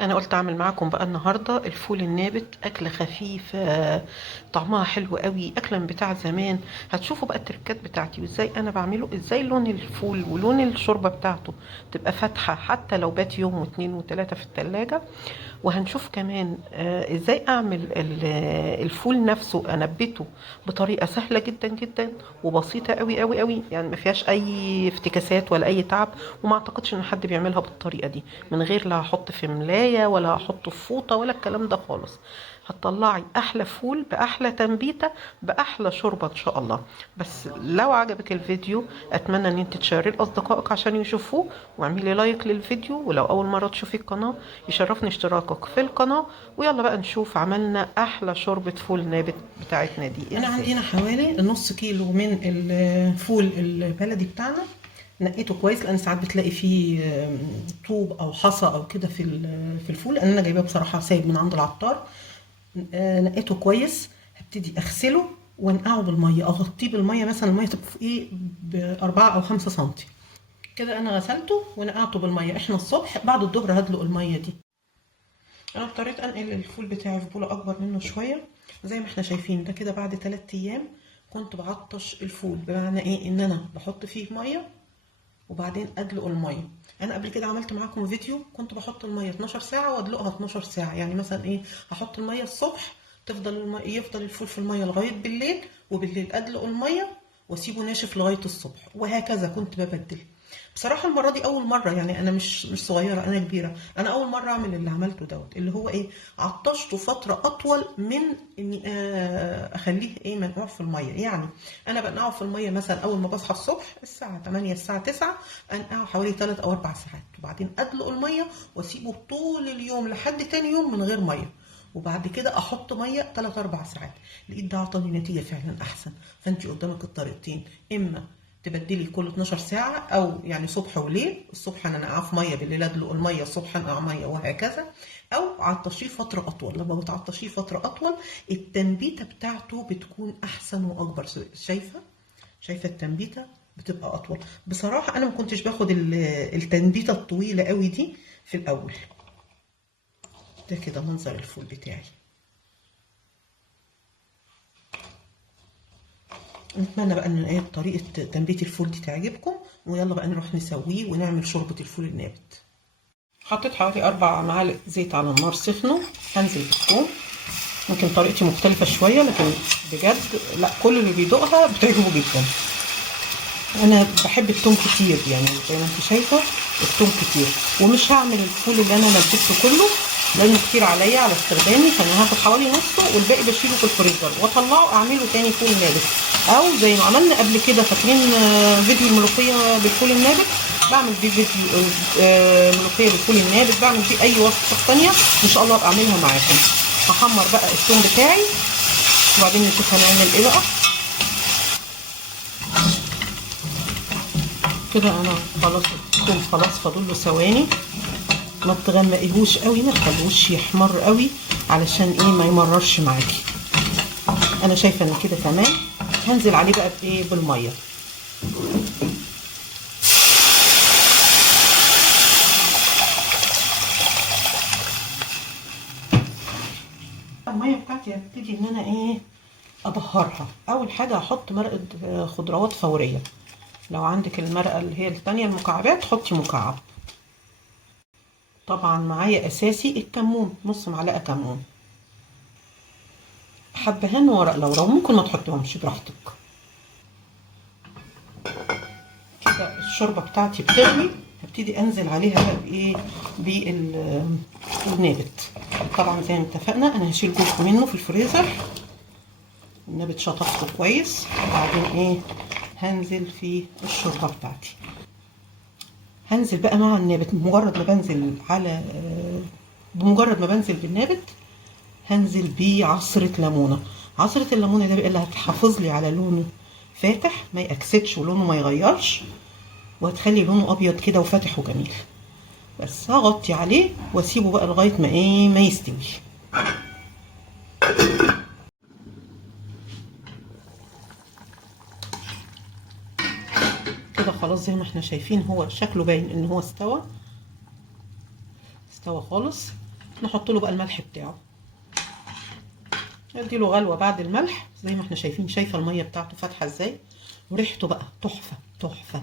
انا قلت اعمل معاكم بقى النهارده الفول النابت، اكله خفيفه طعمها حلو قوي، اكله من بتاع زمان. هتشوفوا بقى التركات بتاعتي وازاي انا بعمله، ازاي لون الفول ولون الشوربه بتاعته تبقى فاتحه حتى لو بات يوم واتنين وتلاته في التلاجة. وهنشوف كمان ازاي اعمل الفول نفسه انبته بطريقه سهله جدا جدا وبسيطه قوي قوي قوي، يعني ما فيهاش اي افتكاسات ولا اي تعب. وما اعتقدش ان حد بيعملها بالطريقه دي من غير لا احط في ملايه ولا احط في فوطه ولا الكلام ده خالص. هتطلعي احلى فول باحلى تنبيته باحلى شوربه ان شاء الله. بس لو عجبك الفيديو اتمنى ان انت تشاركيه لاصدقائك عشان يشوفوه، واعملي لايك للفيديو، ولو اول مره تشوفي القناه يشرفني اشتراكك في القناه. ويلا بقى نشوف عملنا احلى شوربه فول نابت بتاعتنا دي ازاي. انا عندي هنا حوالي نص كيلو من الفول البلدي بتاعنا. نقيته كويس لان ساعات بتلاقي فيه طوب او حصى او كده في الفول، لان انا جايباه بصراحه سايب من عند العطار. نقيته كويس. هبتدي اغسله وانقعه بالميه، اغطيه بالميه، مثلا الميه تبقى في ايه بأربعة او 5 سنتي كده. انا غسلته ونقعته بالميه. احنا الصبح بعد الظهر هدلق الميه دي. انا اضطريت انقل الفول بتاعي في بوله اكبر منه شويه. زي ما احنا شايفين ده كده بعد 3 ايام. كنت بعطش الفول، بمعنى ايه؟ ان انا بحط فيه ميه وبعدين ادلق الميه. انا قبل كده عملت معاكم فيديو كنت بحط الميه 12 ساعه وادلقها 12 ساعه، يعني مثلا ايه، هحط الميه الصبح تفضل يفضل الفول في الميه لغايه بالليل، وبالليل ادلق الميه واسيبه ناشف لغايه الصبح، وهكذا كنت ببدل. بصراحه المره دي اول مره، يعني انا مش صغيره، انا كبيره، انا اول مره اعمل اللي عملته دوت، اللي هو ايه، عطشته فتره اطول من اني اخليه ايه منقوع في الميه. يعني انا بنقعه في الميه مثلا اول ما بصحى الصبح الساعه 8 الساعه 9، انقعه حوالي 3 او 4 ساعات، وبعدين ادلق الميه واسيبه طول اليوم لحد تاني يوم من غير ميه، وبعد كده احط ميه 3 4 ساعات. لقيت ده عطاني نتيجه فعلا احسن. فانت قدامك الطريقتين، اما تبدلي كل 12 ساعة، أو يعني صبح وليل، الصبح أنا أنقعه في مية، بالليل أدلق المية، الصبح أنقع مية، وهكذا. أو عطشيه فترة أطول. لما بتعطشيه فترة أطول التنبيتة بتاعته بتكون أحسن وأكبر. شايفة التنبيتة بتبقى أطول. بصراحة أنا ما كنتش باخد التنبيتة الطويلة قوي دي في الأول. ده كده منظر الفول بتاعي. نتمنى بقى ان ايه طريقة تنبيت الفول دي تعجبكم، ويلا بقى نروح نسويه ونعمل شوربة الفول النابت. حطيت حوالي 4 معالق زيت على النار سخنوا. هنزل بالثوم. ممكن طريقتي مختلفة شوية، لكن بجد لا، كل اللي بيدوقها بتعجبه جدا. انا بحب الثوم كتير، يعني زي ما انت شايفة الثوم كتير. ومش هعمل الفول اللي انا نبته كله لانه كتير عليا على استخدامي، فانا هاخد حوالي نصه والباقي بشيله في الفريزر واطلعه اعمله تاني فول نابت. او زي ما عملنا قبل كده، فاكرين فيديو الملوخيه بالفول النابت؟ بعمل فيه فيديو ملوخيه بالفول النابت، بعمل فيه اي وصفه ثانيه ان شاء الله ابقى اعملها معاكم. هحمر بقى الثوم بتاعي وبعدين نشوف هنعمل ايه بقى. كده انا خلاص الثوم خلاص فاضل له ثواني. ما تغمقيهوش قوي، ما تخلوش يحمر قوي علشان ايه ما يمررش معاكي. انا شايفه ان كده تمام. هنزل عليه بقى بايه، بالميه. الميه بتاعتي هبتدي ان انا ايه ابهرها. اول حاجه هحط مرقه خضروات فوريه. لو عندك المرقه اللي هي التانية المكعبات حطي مكعب. طبعا معايا اساسي الكمون، نص معلقه كمون، حبهان ورق لورا، ممكن ما تحطيهمش براحتك. كده الشوربه بتاعتي بتغلي. هبتدي انزل عليها بقى بايه، بالنابت. طبعا زي ما اتفقنا انا هشيل جزء منه في الفريزر. النابت شطفته كويس، وبعدين ايه هنزل في الشوربه بتاعتي. هنزل بقى مع النابت. بمجرد ما بنزل بالنابت هنزل بيه عصرة ليمونة. عصرة الليمونة ده بقى اللي هتحافظ لي على لونه فاتح، ما يأكسدش ولونه ما يغيرش، وهتخلي لونه ابيض كده وفاتح وجميل. بس هغطي عليه واسيبه بقى لغايه ما ايه ما يستوي. كده خلاص زي ما احنا شايفين هو شكله باين ان هو استوى خالص. نحط له بقى الملح بتاعه، نديله غلوه بعد الملح زي ما احنا شايفين. شايفه الميه بتاعته فاتحه ازاي، وريحته بقى تحفه تحفه.